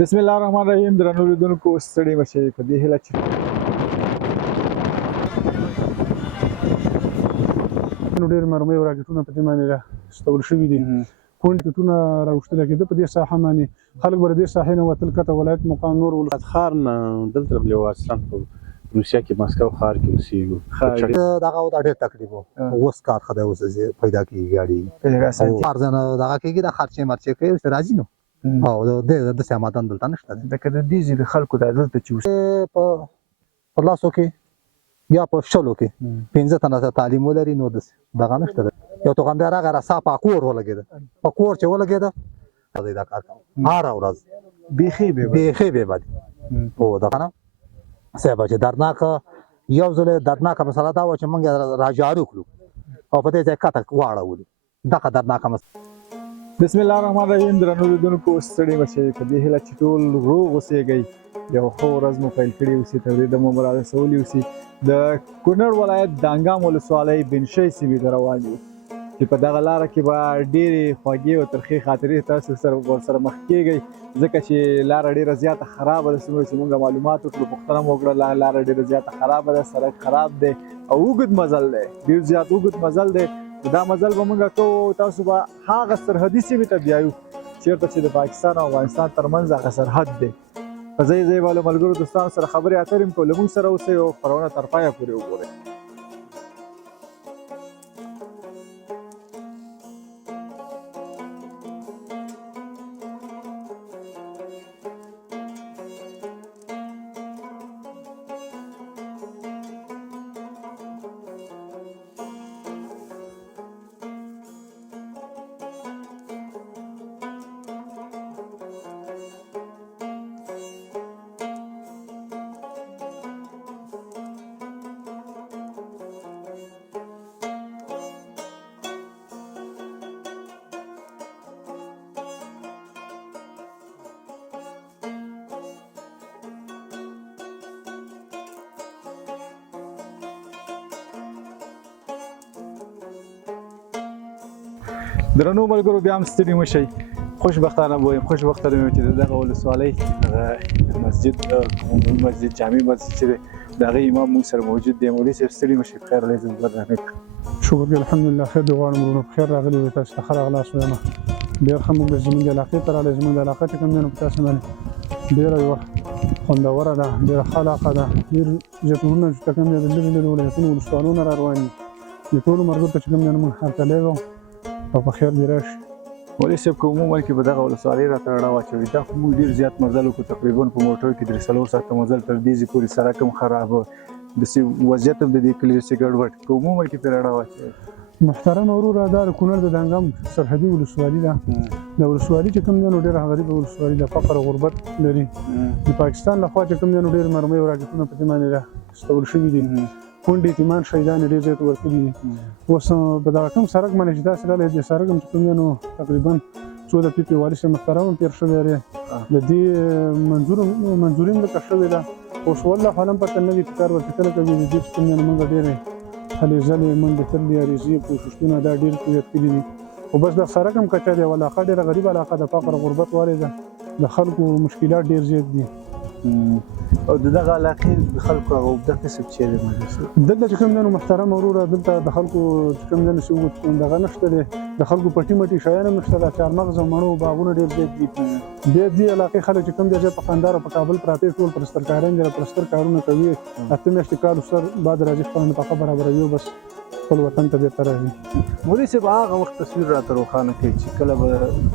بسم الله الرحمن الرحیم. درنو لیدونکو ستړي مشئ په دې هیله چې نو ډېر مرمۍ او راکټونه په دې باندې راستول شوي دي. کوم راکټونه راوښتل کېده په دې ساحه باندې خلک به د دې ساحې نه وتل کته ولایت مقام نور ښار نه دلته افغانستان په روسیا کې مسکو ښار کې اوسېږو. دغه دا ډېر تکلیف و اوس کار خدای اوس پیدا کیږي ګاډي ارزنه دغه کېږي د خرچې مرچې کوي اوس راځي نو او د سمادان دلته نشته د کده دې د خلکو د دلته چې په لاسو کې یا په شلو کې 15 تنه تعلیم ولري نو دغه نشته یو توغندار هغه را صاحب کور ولګید په کور چې ولګید دا کار هر ورځ بیخي به بعد او دغه نه سبا چې درناک یو ځل درناک مسله دا و چې موږ راجارو کړو او په دې ځای کاته واړو دغه درناک بسم الله الرحمن الرحیم. درنو لیدونکو ستړي مشئ په دې هیله چې ټول روغ اوسېږئ. یو ښه ورځ مو پیل کړې اوسي تر دې دمه مو رارسولي اوسي. د کونړ ولایت دانګام ولسوالۍ بنشۍ سیمې ته روان یو چې په دغه لاره کې به ډېرې خوږې او ترخې خاطرې تاسو ورسره مخ کېږئ ځکه چې لاره ډېره زیاته خرابه ده. څومره چې موږ معلومات وکړو پوښتنه مو وکړه لاره ډېره زیاته خرابه ده، سړک خراب دی او اوږد مزل دی، ډېر زیات اوږد مزل دی. دا مزل به موږ کوو تاسو به هغه سرحدي سیمې ته بیایو چېرته چې د پاکستان او افغانستان ترمنځ هغه سرحد دی. په ځای ځای به له ملګرو دوستانو سره خبرې اترې هم کوو. له موږ سره اوسئ او خپرونه تر پایه پورې وګورئ. درنو ملګرو بیا هم ستړي مشئ. خوشبختانه وایم خوشبختانه وایم چې دغه ولسوالۍ مسجد جامع مسجد چې دی د هغې امام موږ سره موجود دی. مولوي صاحب ستړي مشئ، په خیر راغلی. شکر دی الحمدلله خیر دی غواړم ورونو په خیر راغلي وي تاسو ته ښه راغلاست وایم. ډېر ښه موږ زموږ علاقې ته راغلی. زموږ د علاقه چې کوم دی نو په تاسو باندې ډېره یوه خوندوره ده، ډېره ښه علاقه ده. ډېر زیات وروڼه چې کوم دی د لرې لرې ولایتونو ولسوالو نه را روان دي. د ټولو ملګرو ته چې کوم دی نو موږ هلته لېږو او په خیر دې راشي. مولوي صاحب که عموما کې به دغه ولسوالۍ راته رڼا واچوي دا خو موږ ډېر زیات مزل وکړو. تقریبا په موټر کې 3-4 ساعته مزل تر دې ځای پورې سړک هم خراب داسې وضعیت هم د دې کلي داسې ګډوډ که عموما کې پرې رڼا واچوي. محترم وروره دا د کونړ د دانګام سرحدي ولسوالي ده. د ولسوالي چې کوم دی نو ډېره غریبه ولسوالي ده، فقر او غربت لري. د پاکستان لخوا چې کوم دی نو ډېر مرمۍ او راکټونه په دې باندې راستول شوي دي. کونډې یتیمان شهیدان یې ډېر زیات ورکړي دي. اوس په دغه کوم سړک باندې چې داسې راغلی د سړک هم چې کوم دی نو تقریبا څو دقیقې په والي صاحب محترم هم تېر شوی دی. د دې منظوري هم لکه شوې ده. اوس والله عالم پته نه وي چې کار ورته کله کوي. د دې چې کوم دی نو موږ ډېرې هلې ځلې منډې تللې عریضې کوښښونه دا ډېر زیات کړي دي. خو بس د سړک هم کچه دی. علاقه ډېره غریبه علاقه ده، فقر غربت والې ده، د خلکو مشکلات ډېر زیات دي. او د دغه علاقې د خلکو هغه اوږده کسب چیرې دلته چې کوم دی نو محترم وروره دلته د خلکو چې کوم دی نو دغه نشته دی. د خلکو پټي مټي شیان هم نشته. دا چهارمغز او مڼو باغونه ډېر زیات دي. بیا دې علاقې خلک چې کوم دی په قندهار او په کابل پراته ټول پرسترکاران دي، پرستر کارونه کوي. اته میاشتې کال سر بعد راځي خپله نفقه برابروي او بس خپل وطن ته بېرته راځي. مولوي صاحب هغه وخت تصویر راته روښانه کوي چې کله به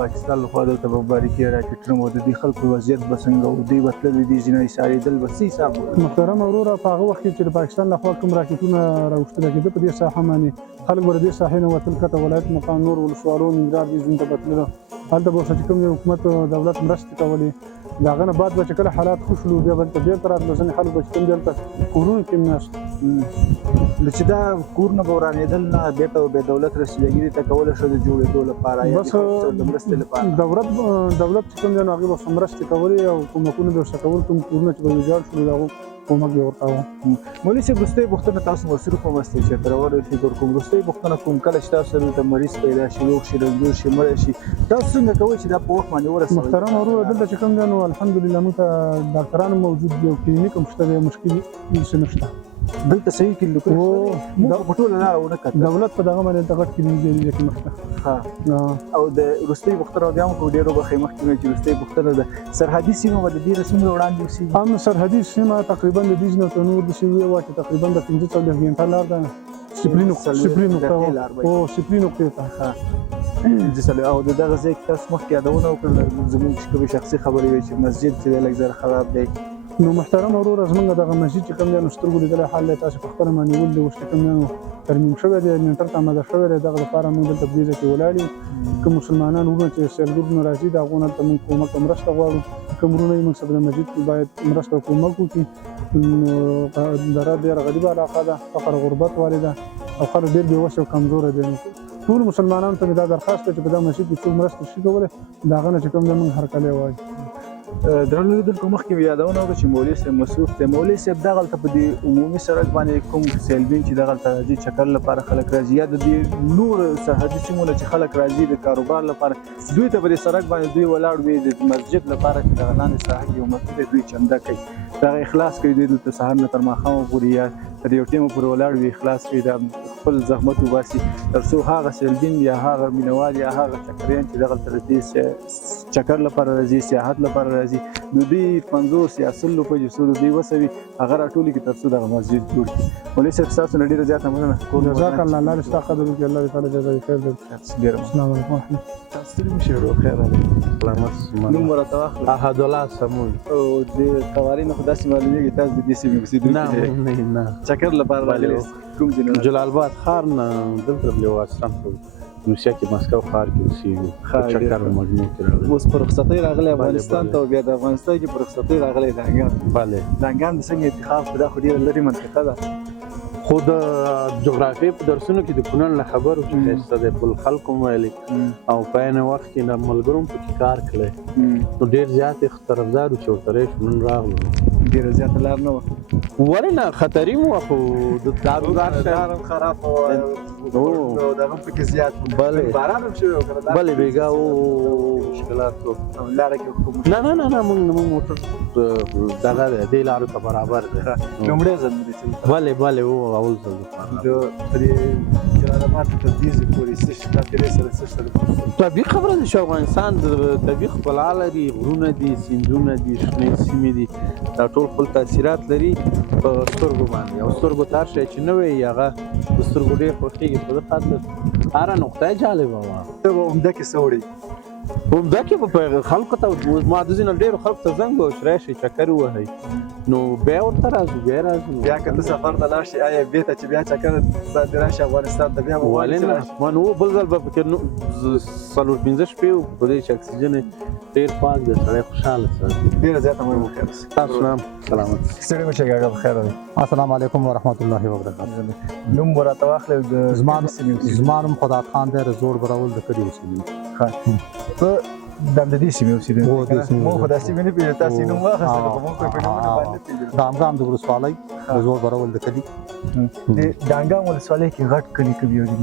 پاکستان لخوا دلته بمباري کېږي راکټونه و د دې خلکو وضعیت به څنګه و، دوی به تللي دي ځینې ایسارېدل به څه حساب و؟ محترم وروره په هغه وخت کې چې د پاکستان لخوا کوم راکټونه راوښتل کېده په دې ساحه باندې خلک به د دې ساحې نه وتل کته ولایت مقام نور ولسوالو ننګرهار دې ځایونو ته به تلله. هلته به ورسره چې کوم حکومت دولت مرستې کولې. د هغه نه بعد به چې کله حالات ښه شول بیا به دلته بېرته راتلل. ځینې خلک به چې کوم دي هلته کورونو کې هم ناست. چې دا کورونه به ورانېدل نه بېرته به دولت رسیدګي ته کولی شو د جوړېدو لپاره یا د مرستې لپاره دولت چې کوم دی نو هغې به مرستې کولې او کومکونه به ورسره کول. کوم کورونه چې به ویجاړ شول د هغو کومک یې ورکاوه. مولوي صاحب وروستۍ پوښتنه تاسو مصروف هم یاستئ چې تر اوره فکر کوم وروستۍ پوښتنه کوم کله چې تاسو دلته مریض پیدا شي روغ شي رنځور شي مړه شي تاسو څنګه کوئ چې دا په وخت باندې ورسوئ؟ محترم وروره دلته چې کوم دی نو الحمدلله موږ ته ډاکټران موجود دي او کلینیک هم شته دی مشکل هېڅ نشته. دلته صحیح کلینیکونه شته موږ په ټوله لاره ونه کتل. دولت په دغه باندې د غټ کلینیک دی چې نشته. او د وروستۍ پوښتنه بیا هم کوو ډېر وبښئ مخکې نه چې وروستۍ پوښتنه ده سرحدي سیمه به د دې رسمونو وړاندې اوسېږي؟ هم سرحدي سیمه تقریبا د دې نه تر نور داسې ووایو چې تقریبا د 45 غنټه لار ده. صفري نقطه او صفري نقطې ته او د دغه ځای کې تاسو مخکې یادونه وکړل زموږ کومې شخصي خبرې وې چې مسجد چې دی لږ زر خراب دی. نو محترم وروره زمونږ دغه مسجد چې کوم دی نو سترګو لیدلی حال دی تاسو په خپله باندې ولید اوس چې کوم دی نو ترمیم شوی دی لینټر ته اماده شوی دی. دغه لپاره موږ دلته په دې ځای کې ولاړ یو. کوم مسلمانان وروڼه چې سیلګرونه راځي د هغو نه دلته موږ کومک او مرسته غواړو. کوم وروڼه یې موږ سره د مسجد کې باید مرسته او کومک وکړي. نو دره ډېره غریبه علاقه ده فقر غربت والې ده او خلک ډېر بېوسه او کمزوره دي. ټول مسلمانانو ته مې دا درخواست دی چې په دغه مسجد کې څوک مرسته شي کولی د هغه نه چې کوم دی موږ هرکلی وایو. درنو لیدونکو مخکې مې یادونه وکړه چې مولوي صاحب مصروف دی. مولوي صاحب دغلته په دې عمومي سړک باندې کوم سیلبین چې دغلته راځي چکر لپاره خلک راځي یا د دې نور سرحدي سیمو نه چې خلک راځي د کاروبار لپاره دوی ته په دې سړک باندې دوی ولاړ وي د مسجد لپاره چې دغه لاندې ساحه یو مسجد دی دوی چنده کوي دغه اخلاص کوي دوی دلته سهار نه تر ماښامه پورې یا تر یو ټیمه پورې ولاړ وي اخلاص کوي د خپل زحمت وباسي تر څو هغه سیلبین یا هغه مینوال یا هغه چکریان چې دغلته د دې چکر لپاره راځي سیاحت لپاره راځي نو دوی 50 یا 100 روپۍ چې څو دوی وسوي هغه راټولي کړي تر څو دغه مسجد جوړ کړي. مولوي صاحب ستاسو نه ډېره زیاته مننه. جزاک الله الله دې ستا قدر وکړي الله دې تعالی جزا خیر درکړي. السلام علیکم ورحمة الله. تاسو ستړي مه شئ ورو خیر راغلی. سلامت نوم ورته واخلئ. احدالله سمون. او د قوارینو خو داسې معلومېږي تاسو د دې سیمې اوسېدونکي نه چکر لپاره راغلي کوم ځای نه؟ جلال آباد ښار نه دلته یو افغانستان په روسیه کې مسکو ښار کې اوسېږو چکر مجموع کې راغلی. اوس په رخصتۍ راغلی افغانستان ته او بیا د افغانستان کې په رخصتۍ راغلی دانګام. دانګام د څنګه انتخاب کړه دا خو ډېره لرې منطقه ده. خو د جغرافیې په درسونو کې د کونړ نه خبر و چې ښایسته دی ټول خلکو م ویلي او په عین وخت کې د ملګرو هم پکې کار کړی نو ډېر زیات یې طرفدار و چې ورته راشو نن راغلو. ډېره زیاته لار نه وه ولې نه خطري م وه خو د داروګار لار هم خراب وه او دغه هم پکې زیات و باران هم شوی و که نه بلې بېګا و مشکلات و لاره کې نه موږ موټر دغه دی دې لارو ته برابر دی لومړی ځل مې چې بلې و اول ځل د په دې جلال آباد تر دې ځای پورې څه شته تېرې سره څه شته؟ طبیعي خبره ده چې افغانستان د طبیعي ښکلا لري غرونه دي سیندونه دي شنې سیمې دي دا ټول خپل تاثیرات لري په سترګو باندې او سترګو ته هر شی چې نه وي هغه په سترګو ډېر خوښېږي په دې خاطر هره نقطه یې جالبه وه. ته به عمده کې څه وړئ؟ عمده کې به خلکو ته ما د ځینو ډېرو خلکو ته زنګ ووهو راشئ چکر ووهئ نو بیا ورته راځو بیا راځو. بیا که ته سفر ته لاړ شې آیا بېرته چې بیا چکر باندې راشي افغانستان ته بیا به ولې نه ما نو بل ځل به پکې 4-5 شپې وو په دې چې اکسیجن یې ډېر پاک دی سړی خوشحاله ساتي. ډېره زیاته مننه خیر اوسئ. تاسو هم سلامت. ستړي مه شئ کاکا په خیر راغلئ. السلام علیکم ورحمت الله وبرکاته. نوم به راته واخلئ د زما نوم خدا خان دی زوړ برول د کلي اوسېدونکی. په دا د دې سیمې اوسېدونکی مونږ خو دا سیمې نه پېژنو تاسې نوم واخیستلو خو مونږ خو یې په نومونو باندې نه پېژنو. دانګام د ولسوالۍ د زوړ برول د کلي. د دانګام ولسوالۍ کې غټ کلي کوم یو دي؟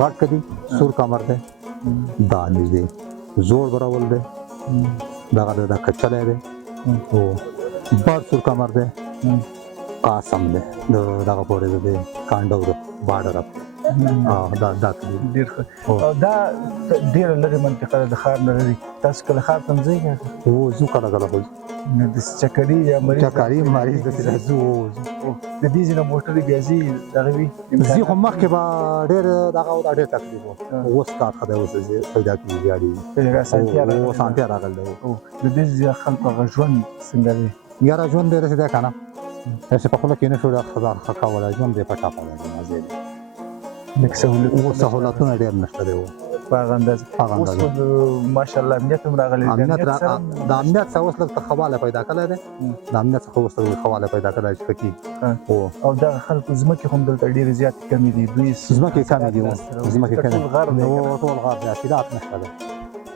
غټ کلي سور کمر دی دا نږدې زوړ برول دی دغه دا کچلی دی او بر سور کمر دی قاسم دی دغه پورې د کانډو د باډر دا ډېر ښه. دا ډېره لرې منطقه ده د ښار نه لرې تاسو کله ښار ته ځئ که هو ځو کله کله خو نو د چکري یا مریض مریض داسې راځو د دې ځای نه موټرې بیا ځي دغه وي ځي خو مخکې به ډېر دغه و دا ډېر تکلیف و اوس کار ښه دی اوس پیدا کېږي ګاډي اسانتیا راغلی دی. د دې ځای خلکو هغه ژوند څنګه دی؟ یاره ژوند دی داسې دی که نه داسې په خوله کې نه شو ښه کولی ژوند دی په ټاپه دی مزې دی لږ سهولتونه ډېر نشته دی په هغه اندازه. اوس خو د ماشاءالله امنیت هم راغلی د امنیت څخه اوس لږ ته ښه والی پیدا کړی دی د امنیت څخه اوس لږ ښه والی پیدا کړی چې ښه کېږي. او دغه خلکو ځمکې هم دلته ډېرې زیاتې کمې دي دوی ځمکې کمې دي ځمکې کمې ټول غر دی حاصلات نشته دی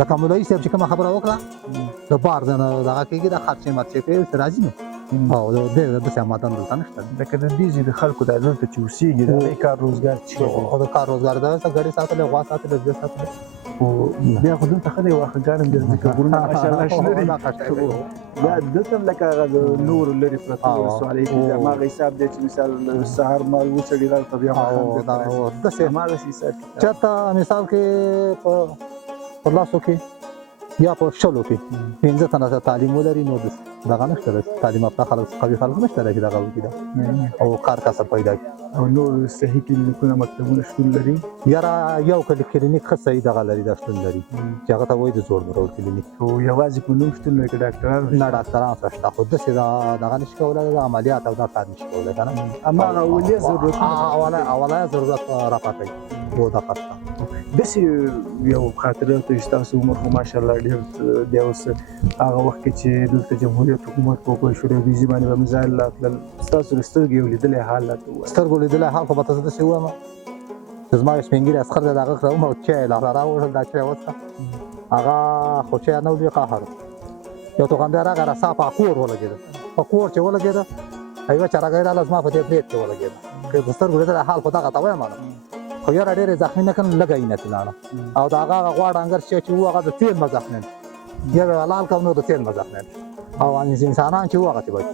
لکه مولوي صاحب چې کومه خبره وکړه د بار نه دغه کېږي د خرچې مرچې کوي راځي نو او د داسې امادان دلته نشته لکه د دې ځای د خلکو د دلته چې اوسېږي د هغوی کار روزګار څه دی؟ او د کار روزګار دا ګړې ساتل غوا ساتل زه ساتل خو بیا خو دلته ښه دی واښه ګان هم ډېر ځکه غرونه ماشاءالله شنه دي. بیا دلته هم لکه هغه د نورو لرې پرتو ولسوالۍ کې چې هماغه حساب دی چې مثال سهار مال وچړي دلته بیا ماښام بېرته راشي. داسې هماغسې حساب کتاب. چېرته مثال کې په لاسو کې یا په شلو کې 15 تنه تعلیم ولري نو دغه نشته ده تعلیم یافته خلک قوي خلک نشته ده چې دغه وکړي او کار کسب پیدا کړي او نور صحي کلینیکونه مکتبونه شتون لري. یاره یو کلینیک ښه صحي دغه لري دا شتون لري چې هغه ته وایي د زوړ مرول کلینیک خو یوازې په نوم شتون لري که ډاکټران نه ډاکټران شته خو داسې دغه نشي کولی د عملیات او دا کار نشي کولی که نه هماغه اولیا ضرورتونه اوله ضرورت رفع کوي و دغه شته داسې یو خاطره ته چې ستاسو عمر خو ماشاءالله ډېر دی اوس هغه وخت کې چې دلته جمهوریت حکومت په شوروي باندې به میزایل راتلل ستاسو د سترګې یو لیدلی حال راته ووایه. سترګو لیدلی حال خو به تاسو داسې ووایم چې زما یو سپین ږیری عسکر دی د هغه کړه او چای لا راوړل دا چای وڅښه هغه خو چای نه ولي قهر یو دوکاندار راغی راسا په کور ولګېده په کور چې ولګېده یوه چرګۍ راغله زما په دې برید کې ولګېده که د سترګو لیدلی حال خو دغه ته وایم خو یاره ډېرې زخمي نه کړم لږه یې نه لاړه او د هغه غوا ډنګر شی چې و هغه د تېل مزخمین یو یې حلال کړ نو د تېل مزخمین او انسانان چې و هغه چې بچ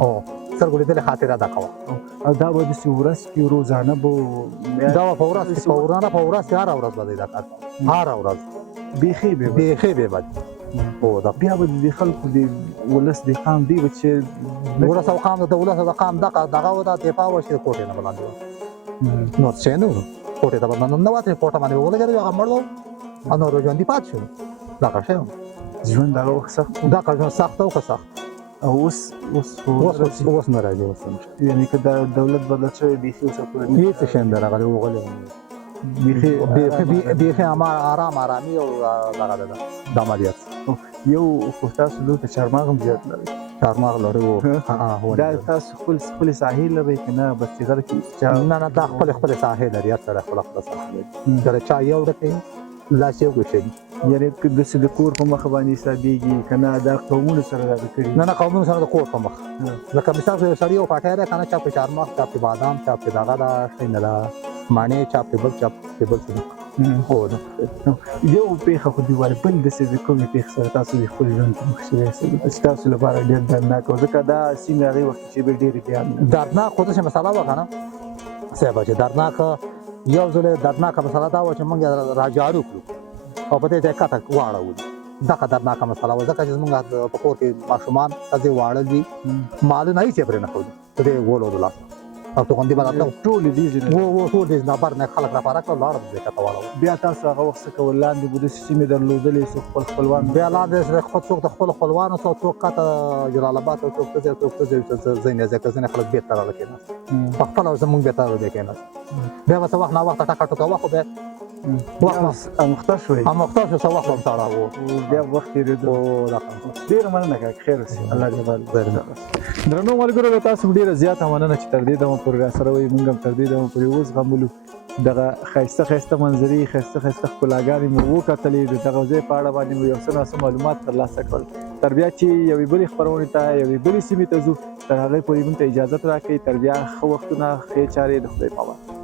او سترګو لیدلې خاطره دا کوه او دا به داسې ورځ کې روزانه به دا به په ورځ کې په ورځ کې هره ورځ به دی دا کار هره ورځ بیخي به بیخي به بد او دا بیا به د خلکو د ولس د قام دی به چې ولس او قام د ولس د قام دغه و دا دفاع وشي د کوټې نه بلاندې نو څه نه کوټې ته باندې نه واته کوټه باندې ولګېد هغه مړ و او نور ژوندي پات شو دا کار شو ژوند هغه وخت سخت دا کار سخت او سخت او اوس نه راځي اوس یعنی که دا دولت بدل شوی بیخي اوس پورې هېڅ شی نه راغلی وغلی بیخي آرامي او دغه ده د عملیات یو خو تاسو دلته چارمغ هم زیات لرئ چارمغ لري دا تاسو خپل ساحل لرئ که نه بس غره کې نه دا خپل ساحل لري هر سره خپل ساحل لري سره چا یو ډکې لاس یو ګوشي یعنی که داسې د کور په مخ باندې حسابېږي که نه دا قومونو سره راده کړي نه قومونو سره د کور په مخ لکه مثال یو سړی یو پاټی دی که نه چا په چارمغ چا په بادام چا په دغه دا شی نه ده مڼې چا په بل چا په بل څه هو یو پېښه خو دې وایي بل داسې د کومې پېښې سره تاسو د خپل ژوند کې مخ شوی یاست چې تاسو لپاره ډېر دردناک و ځکه دا سیمې هغې وخت کې چې به ډېرې بیان دردناک خو داسې مسله وه که نه صاحبه چې دردناک یو ځل دردناکه مسله دا وه چې موږ راجارو کړو او په دې ځای کته واړولو دغه دردناکه مسله وه ځکه چې زموږ په کور کې ماشومان ښځې واړه دي مالونه هېڅ یې پرې نه ښودي په دې ولو د لاسه او توغندي به راتله ټولې دې ټول دې نبر نه خلک راپاره کړل لاړل دې کته واړول بیا تاسو هغه وخت څه کول لاندې به داسې سیمې درلودلې څوک خپل خپلوان بیا لاندې څوک د خپلو خپلوانو سره څوک کته جلال آباد او څوک ته ځای ځینې ځای ځینې خلک بېرته راله کېناست په خپله زموږ بېرته راله کېناست بیا به څه وخت ناوخته ټکه ټوکه وه خو بیا اموخته شوئ اموخته شو څه وخت هم سړی و بیا وخت تېرېدو ډېره مننه کاکا خیر اوسې الله دې بل درنو ملګرو له تاسو ډېره زیاته مننه چې تر دې دمه پورې راسره وئ موږ هم تر دې دمه پورې وزغملو دغه ښایسته منظرې ښایسته ښکلاګانې مو وکتلې د دغه ځای په اړه باندې مو یو څه ناڅه معلومات ترلاسه کړل تر بیا چې یوې بلې خپرونې ته یوې بلې سیمې ته ځو تر هغې پورې موږ ته اجازت راکړئ تر بیا ښه وختونه ښې چارې د خدای په امان